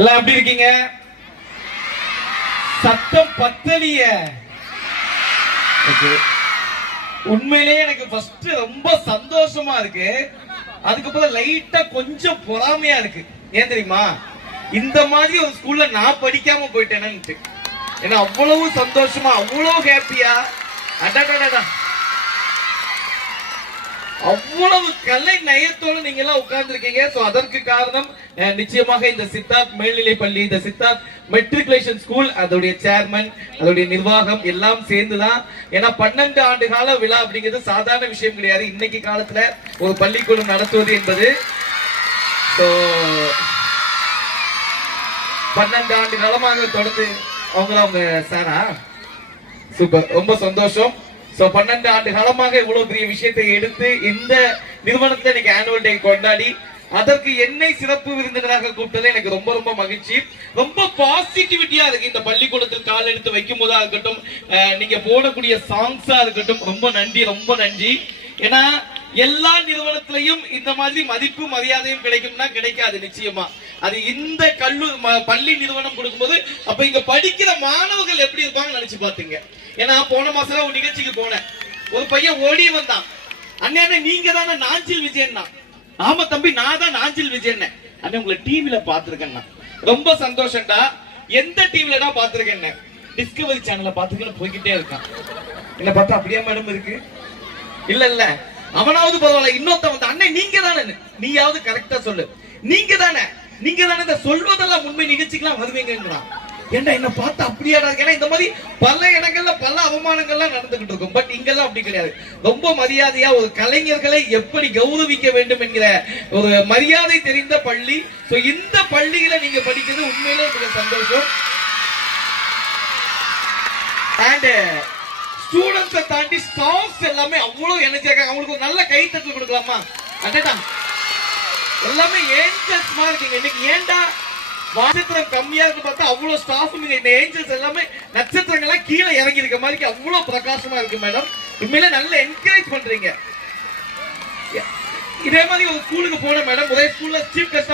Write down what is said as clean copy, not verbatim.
எல்லாம் எப்படி இருக்கீங்க? சத்தம் பத்தலிய. உண்மையிலேயே எனக்கு ஃபர்ஸ்ட் ரொம்ப சந்தோஷமா இருக்கு. அதுக்கப்புறம் லைட்டா கொஞ்சம் பொறாமையா இருக்கு. ஏன் தெரியுமா? இந்த மாதிரி ஒரு ஸ்கூல்ல நான் படிக்காம போயிட்டேன்னு. ஏன்னா அவ்வளவு சந்தோஷமா, அவ்வளவு ஹாப்பியா, அடடடடா, அவ்வளவு கலை நயத்தோடு நீங்க எல்லாம் உட்கார்ந்து இருக்கீங்க. அதற்கு காரணம் நிச்சயமாக இந்த சித்தார்த் மேல்நிலை பள்ளி, இந்த சித்தார்த் மெட்ரிகுலேஷன் ஸ்கூல், அதோடைய சேர்மன், அதோடைய நிர்வாகம் எல்லாம் சேர்ந்துதான். ஏன்னா 12 ஆண்டு கால விழா அப்படிங்கிறது சாதாரண விஷயம் கிடையாது. இன்னைக்கு காலத்துல ஒரு பள்ளிக்கூடம் நடத்துவது என்பது 12 ஆண்டு காலமாக தொடர்ந்து அவங்க சாரா சூப்பர், ரொம்ப சந்தோஷம். 12 ஆண்டு காலமாக இவ்வளவு பெரிய விஷயத்தை எடுத்து இந்த நிறுவனத்தை இன்னைக்கு ஆனுவல் டே கொண்டாடி அதற்கு என்னை சிறப்பு விருந்தினராக கூப்பிட்டது எனக்கு ரொம்ப ரொம்ப மகிழ்ச்சி. ரொம்ப பாசிட்டிவிட்டியா இருக்கு. இந்த பள்ளிக்கூடத்தில் கால் எடுத்து வைக்கும் போதா இருக்கட்டும், நீங்க போடக்கூடிய சாங்ஸா இருக்கட்டும், ரொம்ப நன்றி, ரொம்ப நன்றி. ஏன்னா எல்லா நிறுவனத்திலையும் இந்த மாதிரி மதிப்பு மரியாதையும் கிடைக்கும்னா கிடைக்காது நிச்சயமா. அது இந்த பள்ளி நிறுவனம் கொடுக்கும்போது அப்ப இங்க படிக்கிற மாணவர்கள் எப்படி இருப்பாங்க நினைச்சு பாத்துங்க. ஏன்னா போன மாசம் ஒரு நிகழ்ச்சிக்கு போனேன். ஒரு பையன் ஓடி வந்தான், அண்ணே நீங்க தானே நாஞ்சில் விஜயன்? ஆமா தம்பி, நான் தான் நாஞ்சில் விஜயன். அண்ணே உங்களை டிவில பாத்துருக்கேன்னா. ரொம்ப சந்தோஷம்டா. எந்த டிவில தான் பாத்துருக்கேன்? டிஸ்கவரி சேனல்ல பாத்துருக்கேன்னு போய்கிட்டே இருக்கான். என்ன பார்த்தா அப்படியே மேடம் இருக்கு. இல்ல இல்ல, அவனாவது பரவாயில்ல. இன்னொருத்த வந்து அண்ணே நீங்க தானே, நீயாவது கரெக்டா சொல்லு, நீங்க தானே இந்த சொல்வதெல்லாம் உண்மை நிகழ்ச்சிக்கெல்லாம் வருவீங்கிறான். ஏன்டா என்ன பார்த்து அப்படியாடா? ஏன்னா இந்த மாதிரி பல இடங்கள்ல பல அவமானங்கள்லாம் நடந்துகிட்டு இருக்கும். பட் இங்கெல்லாம் அப்படி கிடையாது. ரொம்ப மரியாதையா ஒரு கலைஞர்களை எப்படி கௌரவிக்க வேண்டும் என்கிற ஒரு மரியாதை தெரிந்த பள்ளி. இந்த பள்ளியில நீங்க படிக்கிறது உண்மையிலே எனக்கு சந்தோஷம். அண்ட் ஸ்டூடெண்ட்ஸை தாண்டி ஸ்டாஃப்ஸ் எல்லாமே அவ்வளவு எனர்ஜியா இருக்காங்க. அவங்களுக்கு ஒரு நல்ல கைத்தட்டல் கொடுக்கலாமா? அண்ணா எல்லாமே ஏஞ்சல்ஸ் மாதிரி இருக்கீங்க இன்னைக்கு. ஏன்டா நட்சத்திரம் கம்மியா இருக்கு பார்த்தா அவ்வளவு ஸ்டாஃப். இந்த ஏஞ்சல்ஸ் எல்லாமே நட்சத்திரங்கள்லாம் கீழே இறங்கி இருக்க மாதிரி அவ்வளவு பிரகாசமா இருக்கு மேடம். உண்மையில நல்ல என்கரேஜ் பண்றீங்க. இதே மாதிரி ஒரு ஸ்கூலுக்கு போன மேடம், ஒரே ஸ்கூல்ல சீஃப் கெஸ்டா